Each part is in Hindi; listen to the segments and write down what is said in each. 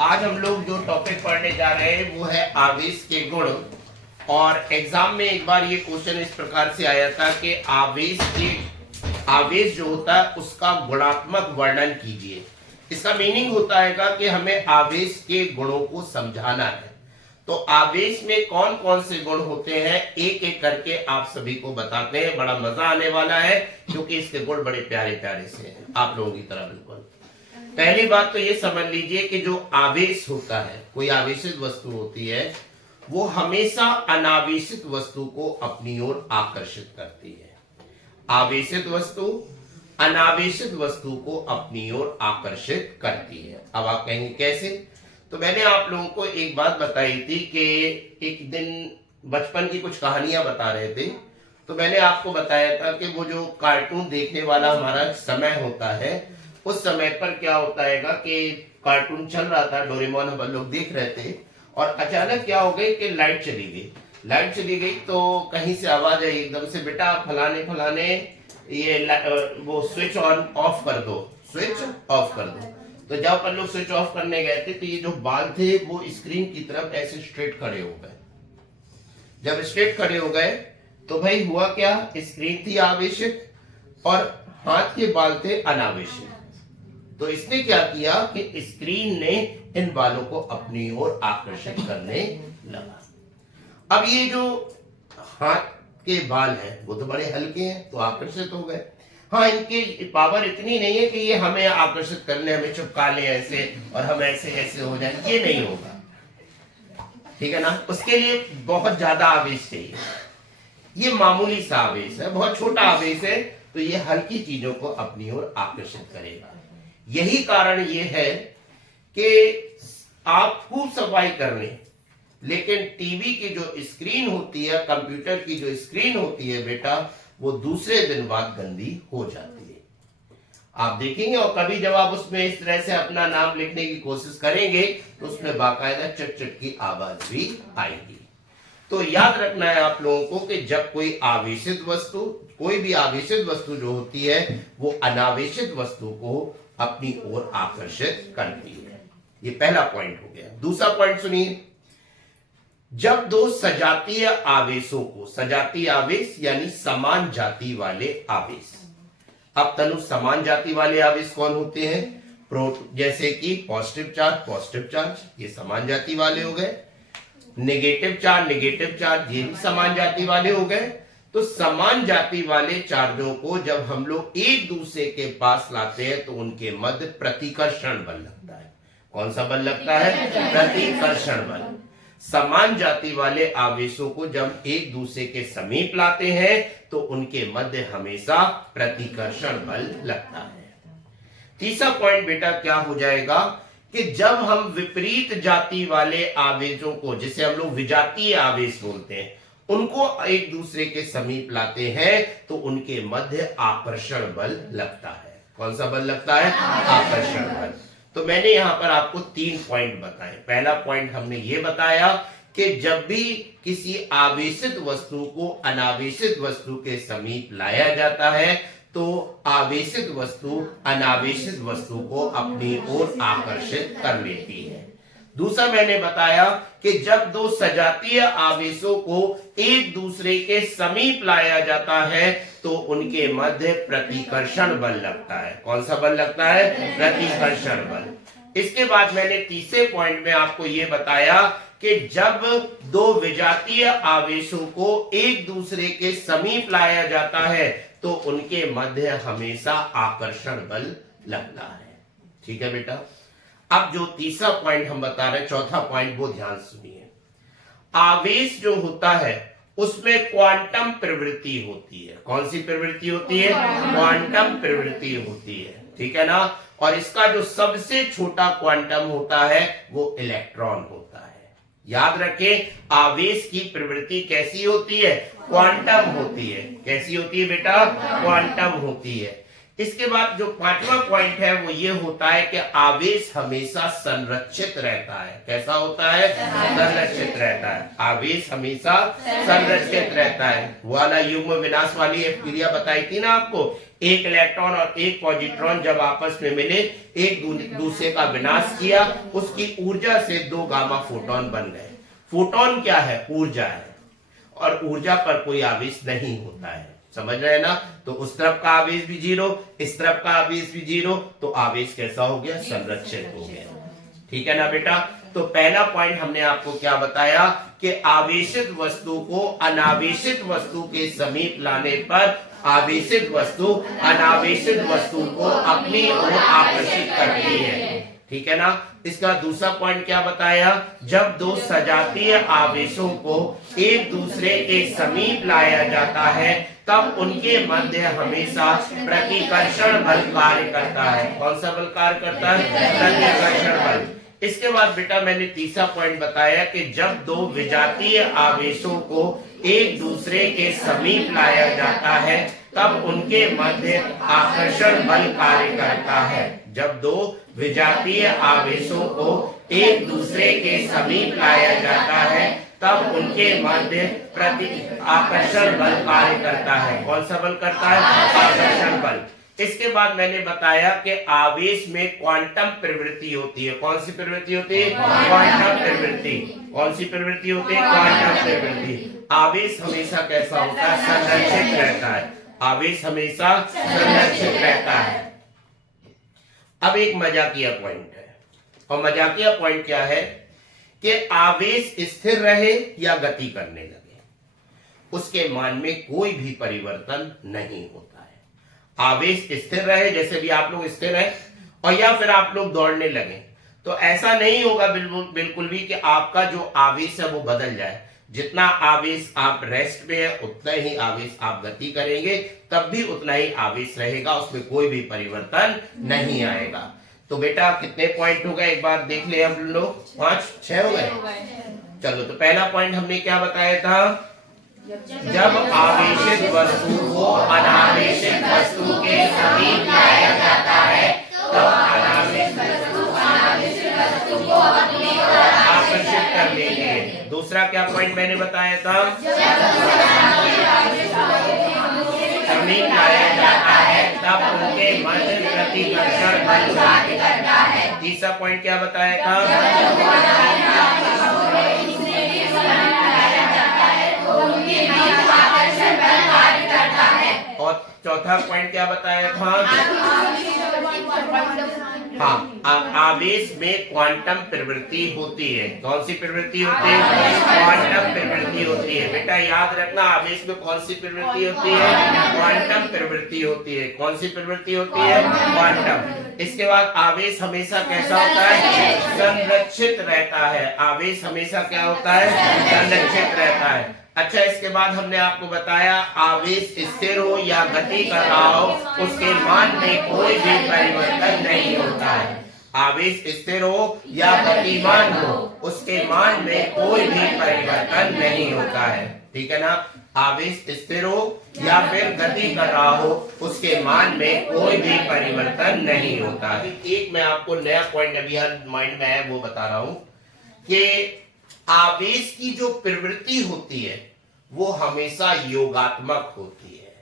आज हम लोग जो टॉपिक पढ़ने जा रहे हैं वो है आवेश के गुण। और एग्जाम में एक बार ये क्वेश्चन इस प्रकार से आया था कि आवेश जो होता है उसका गुणात्मक वर्णन कीजिए। इसका मीनिंग होता है कि हमें आवेश के गुणों को समझाना है। तो आवेश में कौन कौन से गुण होते हैं एक एक करके आप सभी को बताते हैं। बड़ा मजा आने वाला है क्योंकि इसके गुण बड़े प्यारे प्यारे से हैं, आप लोगों की तरह बिल्कुल। पहली बात तो ये समझ लीजिए कि जो आवेश होता है, कोई आवेशित वस्तु होती है, वो हमेशा अनावेशित वस्तु को अपनी ओर आकर्षित करती है। आवेशित वस्तु अनावेशित वस्तु को अपनी ओर आकर्षित करती है। अब आप कहेंगे कैसे? तो मैंने आप लोगों को एक बात बताई थी कि एक दिन बचपन की कुछ कहानियां बता रहे थे, तो मैंने आपको बताया था कि वो जो कार्टून देखने वाला हमारा समय होता है, उस समय पर क्या होता है कि कार्टून चल रहा था, डोरेमोन हम लोग देख रहे थे, और अचानक क्या हो गई कि लाइट चली गई। तो कहीं से आवाज आई एकदम से, बेटा फलाने फलाने ये वो स्विच ऑन ऑफ कर दो, स्विच ऑफ कर दो। तो जब अपन लोग स्विच ऑफ करने गए थे तो ये जो बाल थे वो स्क्रीन की तरफ ऐसे स्ट्रेट खड़े हो गए। जब स्ट्रेट खड़े हो गए तो भाई हुआ क्या, स्क्रीन थी आवेशित और हाथ के बाल थे अनावेशित। तो इसने क्या किया कि स्क्रीन ने इन बालों को अपनी ओर आकर्षित करने लगा। अब ये जो हाथ के बाल हैं वो तो बड़े हल्के हैं, तो आकर्षित हो गए। हाँ, इनकी पावर इतनी नहीं है कि ये हमें आकर्षित करने, हमें चिपका ले ऐसे और हम ऐसे ऐसे हो जाए, ये नहीं होगा, ठीक है ना। उसके लिए बहुत ज्यादा आवेश चाहिए। ये मामूली सा आवेश है, बहुत छोटा आवेश है, तो ये हल्की चीजों को अपनी ओर आकर्षित करेगा। यही कारण ये है कि आप खूब सफाई कर लें, लेकिन टीवी की जो स्क्रीन होती है, कंप्यूटर की जो स्क्रीन होती है बेटा, वो दूसरे दिन बाद गंदी हो जाती है। आप देखेंगे, और कभी जब आप उसमें इस तरह से अपना नाम लिखने की कोशिश करेंगे तो उसमें बाकायदा चट चट की आवाज भी आएगी। तो याद रखना है आप लोगों को कि जब कोई आवेशित वस्तु, कोई भी आवेशित वस्तु जो होती है वो अनावेशित वस्तु को अपनी ओर आकर्षित करती है। ये पहला पॉइंट हो गया। दूसरा पॉइंट सुनिए, जब दो सजातीय आवेशों को, सजातीय आवेश यानी समान जाति वाले आवेश। अब तनु समान जाति वाले आवेश कौन होते हैं? जैसे कि पॉजिटिव चार्ज, ये समान जाति वाले हो गए। नेगेटिव चार्ज, ये भी समान जाति वाले हो गए। तो समान जाति वाले चार्जों को जब हम लोग एक दूसरे के पास लाते हैं तो उनके मध्य प्रतिकर्षण बल लगता है। कौन सा बल लगता है? प्रतिकर्षण बल। समान जाति वाले आवेशों को जब एक दूसरे के समीप लाते हैं तो उनके मध्य हमेशा प्रतिकर्षण बल लगता है। तीसरा पॉइंट बेटा क्या हो जाएगा कि जब हम विपरीत जाति वाले आवेशों को, जिसे हम लोग विजातीय आवेश बोलते हैं, उनको एक दूसरे के समीप लाते हैं तो उनके मध्य आकर्षण बल लगता है। कौन सा बल लगता है? आकर्षण बल। तो मैंने यहां पर आपको 3 पॉइंट बताए। पहला पॉइंट हमने ये बताया कि जब भी किसी आवेशित वस्तु को अनावेशित वस्तु के समीप लाया जाता है तो आवेशित वस्तु अनावेशित वस्तु को अपनी ओर आकर्षित कर लेती है। दूसरा मैंने बताया कि जब दो सजातीय आवेशों को एक दूसरे के समीप लाया जाता है तो उनके मध्य प्रतिकर्षण बल लगता है। कौन सा बल लगता है? प्रतिकर्षण बल। इसके बाद मैंने तीसरे पॉइंट में आपको यह बताया कि जब दो विजातीय आवेशों को एक दूसरे के समीप लाया जाता है तो उनके मध्य हमेशा आकर्षण बल लगता है। ठीक है बेटा। अब जो तीसरा पॉइंट हम बता रहे हैं, चौथा पॉइंट, वो ध्यान सुनिए। आवेश जो होता है उसमें क्वांटम प्रवृत्ति होती है। कौन सी प्रवृत्ति होती है? क्वांटम प्रवृत्ति होती है, ठीक है ना। और इसका जो सबसे छोटा क्वांटम होता है वो इलेक्ट्रॉन होता है। याद रखें, आवेश की प्रवृत्ति कैसी होती है? क्वांटम होती है। कैसी होती है बेटा? क्वांटम होती है। इसके बाद जो पांचवा पॉइंट है वो ये होता है कि आवेश हमेशा संरक्षित रहता है। कैसा होता है? संरक्षित रहता है। आवेश हमेशा संरक्षित रहता है। वाला युग्म विनाश वाली एक क्रिया बताई थी ना आपको, एक इलेक्ट्रॉन और एक पॉजिट्रॉन जब आपस में मिले, एक दूसरे का विनाश किया, उसकी ऊर्जा से दो गामा फोटोन बन गए। फोटोन क्या है? ऊर्जा है, और ऊर्जा पर कोई आवेश नहीं होता है। समझ रहे हैं ना? तो उस तरफ का आवेश भी जीरो, इस तरफ का आवेश भी जीरो, तो आवेश कैसा हो गया? संरक्षित हो गया। ठीक है ना बेटा? तो पहला पॉइंट हमने आपको क्या बताया कि आवेशित वस्तु को अनावेशित वस्तु के समीप लाने पर आवेशित वस्तु अनावेशित वस्तु को अपनी ओर आकर्षित करती है। ठीक है ना? इसका दूसरा पॉइंट क्या बताया? जब दो सजातीय आवेशों को एक दूसरे के समीप लाया जाता है तब उनके मध्य हमेशा प्रतिकर्षण बल कार्य करता है। कौन सा बल कार्य करता है? प्रतिकर्षण बल। इसके बाद बेटा मैंने तीसरा पॉइंट बताया कि जब दो विजातीय आवेशों को एक दूसरे के समीप लाया जाता है तब उनके मध्य आकर्षण बल कार्य करता है। जब दो विजातीय आवेशों को एक दूसरे के समीप लाया जाता है तब उनके मध्य प्रति आकर्षण बल कार्य करता है। कौन सा बल करता है? आकर्षण बल। इसके बाद मैंने बताया कि आवेश में क्वांटम प्रवृत्ति होती है। कौन सी प्रवृत्ति होती है? क्वांटम प्रवृत्ति। कौन सी प्रवृत्ति होती है? क्वांटम प्रवृत्ति। आवेश हमेशा कैसा होता है? संरक्षित रहता है। आवेश हमेशा संरक्षित रहता है। अब एक मजाकिया पॉइंट है, और मजाकिया पॉइंट क्या है कि आवेश स्थिर रहे या गति करने लगे, उसके मान में कोई भी परिवर्तन नहीं होता है। आवेश स्थिर रहे, जैसे भी आप लोग स्थिर हैं, और या फिर आप लोग दौड़ने लगे, तो ऐसा नहीं होगा बिल्कुल भी कि आपका जो आवेश है वो बदल जाए। जितना आवेश आप रेस्ट में है उतना ही आवेश आप गति करेंगे, तब भी उतना ही आवेश रहेगा, उसमें कोई भी परिवर्तन नहीं आएगा। तो बेटा कितने पॉइंट हो गए? एक बार देख ले हम लोग। 5 6 हो गए। चलो, तो पहला पॉइंट हमने क्या बताया था? जब आवेशित वस्तु को अनावेशित वस्तु के समीप लाया जाता है तब अनावेशित वस्तु को अपनी ओर आकर्षित कर लेंगे। दूसरा क्या पॉइंट मैंने बताया था? समीप लाया जाता है तब उनके मध्य प्रतिकर्षण बल कार्य करता है। तीसरा पॉइंट क्या बताया था? और चौथा पॉइंट क्या बताया था? हाँ, आवेश में क्वांटम प्रवृत्ति होती है। कौन सी प्रवृत्ति होती है? क्वांटम प्रवृत्ति होती है। बेटा याद रखना, आवेश में कौन सी प्रवृत्ति होती है? क्वांटम प्रवृत्ति होती है। कौन सी प्रवृत्ति होती है? क्वांटम। इसके बाद आवेश हमेशा कैसा होता है? संरक्षित रहता है। आवेश हमेशा क्या होता है? संरक्षित रहता है। अच्छा, इसके बाद हमने आपको बताया आवेश स्थिर हो या गति कर रहा हो, उसके मान में कोई भी परिवर्तन नहीं होता है। आवेश स्थिर हो या गतिमान हो, उसके मान में कोई भी परिवर्तन नहीं होता है। ठीक है ना? आवेश स्थिर हो या फिर गति कर रहा हो, उसके मान में कोई भी परिवर्तन नहीं होता है। एक मैं आपको नया पॉइंट अभी माइंड में है वो बता रहा हूं कि आवेश की जो प्रवृत्ति होती है वो हमेशा योगात्मक होती है।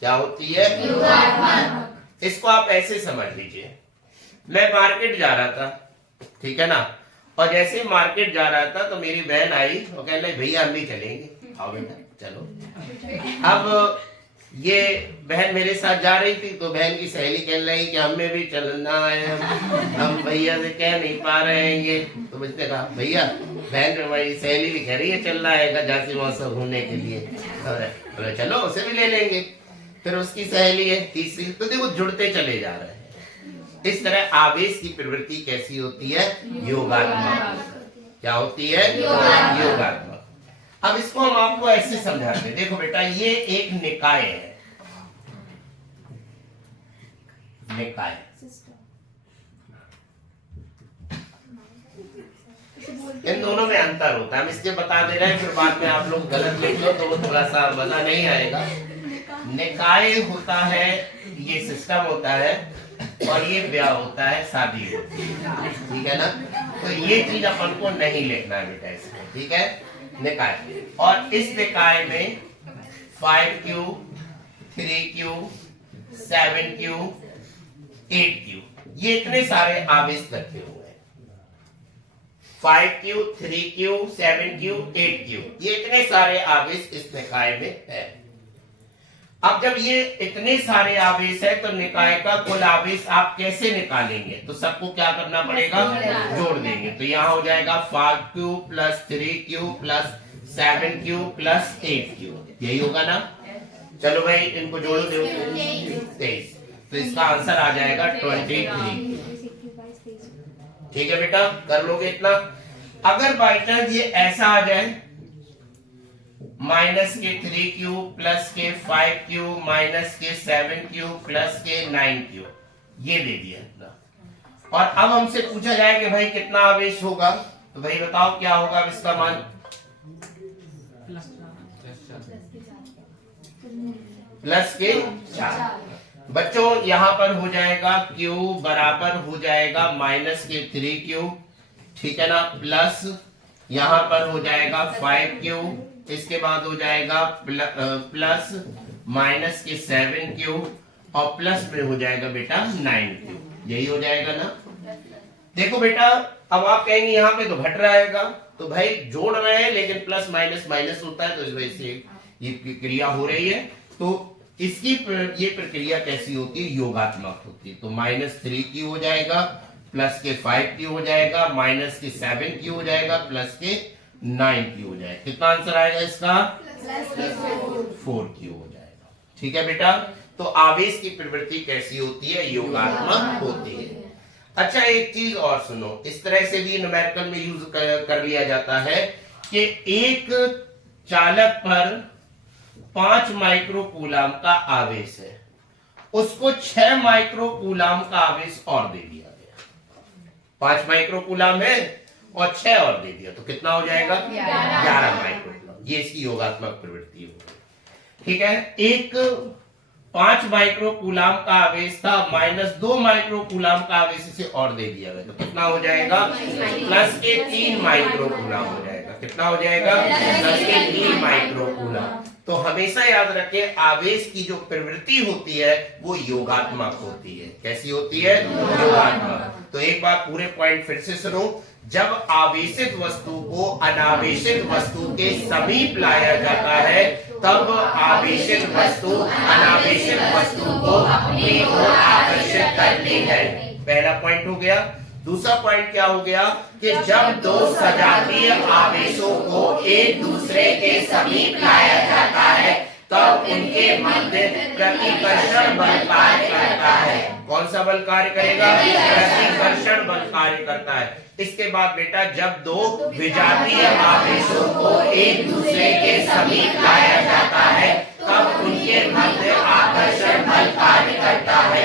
क्या होती है? योगात्मक। इसको आप ऐसे समझ लीजिए, मैं मार्केट जा रहा था, ठीक है ना, और जैसे मार्केट जा रहा था तो मेरी बहन आई और कह रही भैया हम भी चलेंगे। आओ बेटा चलो। अब ये बहन मेरे साथ जा रही थी तो बहन की सहेली कह रही कि हमें भी चलना है, हम भैया से कह नहीं पा रहे हैं। तो मुझने कहा भैया, बहन हमारी सहेली भी कह रही है चलना है झांसी महोत्सव घूमने के लिए, तो चलो उसे भी ले लेंगे। फिर उसकी सहेली है तीसरी, तो देखो जुड़ते चले जा रहे हैं। इस तरह आवेश की प्रवृत्ति कैसी होती है? योगात्मक। क्या होती है? योगात्मक। अब इसको हम आपको ऐसे समझाते हैं। देखो बेटा, ये एक निकाय है, निकाय। इन दोनों में अंतर होता है, हम इसलिए बता दे रहे हैं, फिर बाद में आप लोग गलत लिख लो तो वो थोड़ा सा मजा नहीं आएगा। निकाय होता है ये सिस्टम होता है और ये ब्याह होता है, शादी होती है, ठीक है ना। तो ये चीज अपन को नहीं लिखना है बेटा इसमें, ठीक है। निकाय, और इस निकाय में 5q 3q 7q 8q ये इतने सारे आवेश रखे हुए हैं। 5q 3q 7q 8q ये इतने सारे आवेश इस निकाय में है। अब जब ये इतने सारे आवेश है तो निकाय का कुल आवेश आप कैसे निकालेंगे? तो सबको क्या करना पड़ेगा? जोड़ देंगे। तो यहाँ हो जाएगा 5q plus 3q plus 7q plus 8q, यही होगा ना। चलो भाई इनको जोड़ो, 23। तो इसका आंसर आ जाएगा 23। ठीक है बेटा, कर लोगे इतना। अगर बाई चांस ये ऐसा आ जाए माइनस के 3q प्लस के 5q माइनस के 7q प्लस के 9q, ये दे दिया इतना, और अब हमसे पूछा जाए कि भाई कितना आवेश होगा, तो भाई बताओ क्या होगा अब इसका मान? प्लस के 4। बच्चों यहाँ पर हो जाएगा q बराबर हो जाएगा माइनस के 3q, ठीक है ना, प्लस यहाँ पर हो जाएगा 5q, इसके बाद हो जाएगा प्लस माइनस के 7q और प्लस में हो जाएगा बेटा 9q, यही हो जाएगा ना। देखो बेटा अब आप कहेंगे यहाँ पे तो घट रहेगा, तो भाई जोड़ रहे हैं लेकिन प्लस माइनस माइनस होता है, तो इस वजह से ये प्रक्रिया हो रही है। तो इसकी ये प्रक्रिया कैसी होती है? योगात्मक होती है। तो माइनस 3q हो जाएगा, प्लस के 5q हो जाएगा, माइनस के 7q हो जाएगा, प्लस के 9q हो जाएगा। कितना आंसर आएगा इसका? 4q हो जाएगा। ठीक है बेटा, तो आवेश की प्रवृत्ति कैसी होती है? योगात्मक होती है। अच्छा एक चीज और सुनो, इस तरह से भी न्यूमेरिकल में यूज कर लिया जाता है कि एक चालक पर 5 माइक्रोकूलाम का आवेश है, उसको 6 माइक्रोकूलाम का आवेश और दे दिया गया। 5 माइक्रोकूलाम है और 6 और दे दिया, तो कितना हो जाएगा? 11 माइक्रोकूलाम। ये इसकी योगात्मक प्रवृत्ति होगी। ठीक है, एक 5 माइक्रोकूलाम का आवेश था, -2 माइक्रोकूलाम का आवेश इसे और दे दिया गया, तो कितना हो जाएगा? प्लस के 3 माइक्रोकूलाम हो जाएगा। कितना हो जाएगा? प्लस के 3 माइक्रोकूलाम। तो हमेशा याद रखें आवेश की जो प्रवृत्ति होती है वो योगात्मक होती है। कैसी होती है? योगात्मक। तो एक बार पूरे पॉइंट फिर से सुनो, जब आवेशित वस्तु को अनावेशित वस्तु के समीप लाया जाता है तब आवेशित वस्तु अनावेशित वस्तु को अपनी ओर आकर्षित करती है। पहला पॉइंट हो गया। दूसरा पॉइंट क्या हो गया कि जब दो सजातीय आवेशों को एक दूसरे के समीप लाया जाता है तब उनके मध्य प्रतिकर्षण बल कार्य करता है। कौन सा बल कार्य करेगा? प्रतिकर्षण बल कार्य करता है। इसके बाद बेटा जब दो विजातीय आवेशों को एक दूसरे के समीप लाया जाता है तब उनके मध्य आकर्षण बल कार्य करता है।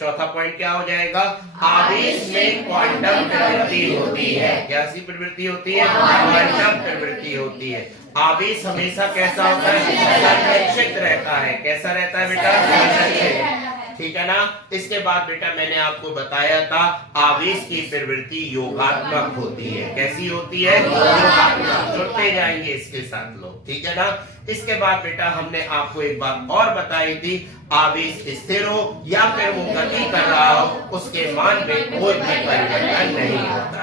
चौथा पॉइंट क्या हो जाएगा? आवेश में क्वांटम प्रवृत्ति होती है। कैसी प्रवृत्ति होती है? क्वांटम प्रवृत्ति होती है। आवेश हमेशा कैसा होता है? संरक्षित रहता है। कैसा रहता है बेटा? संरक्षित। ठीक है ना। इसके बाद बेटा मैंने आपको बताया था आवेश की प्रवृत्ति योगात्मक होती है। कैसी होती है? योगात्मक। जुड़ते जाएंगे इसके साथ लोग, ठीक है ना। इसके बाद बेटा हमने आपको एक बात और बताई थी, आवेश स्थिर हो या फिर वो गति कर रहा हो उसके मान में कोई भी परिवर्तन नहीं होता।